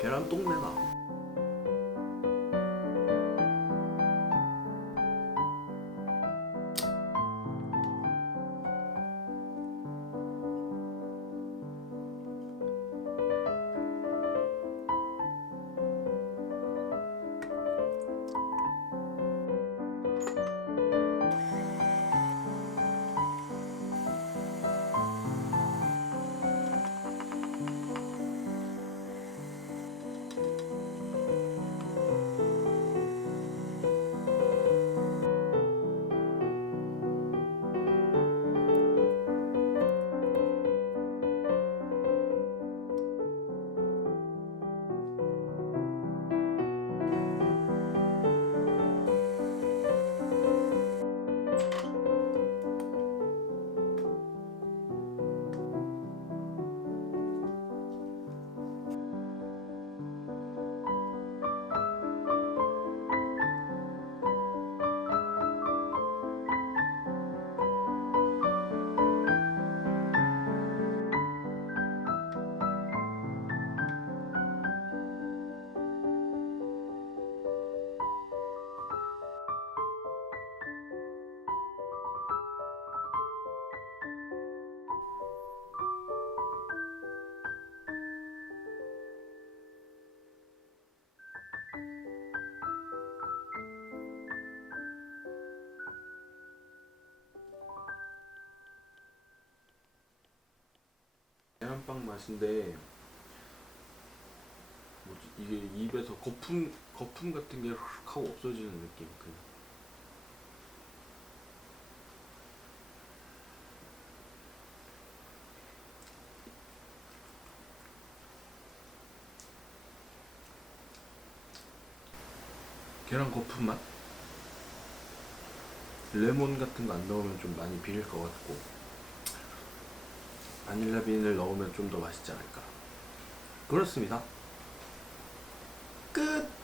계란 똥내나. 계란빵 맛인데 뭐지 이게 입에서 거품 같은 게 훅 하고 없어지는 느낌. 계란 거품 맛? 레몬 같은 거 안 넣으면 좀 많이 비릴 것 같고 바닐라 빈을 넣으면 좀 더 맛있지 않을까. 그렇습니다. 끝!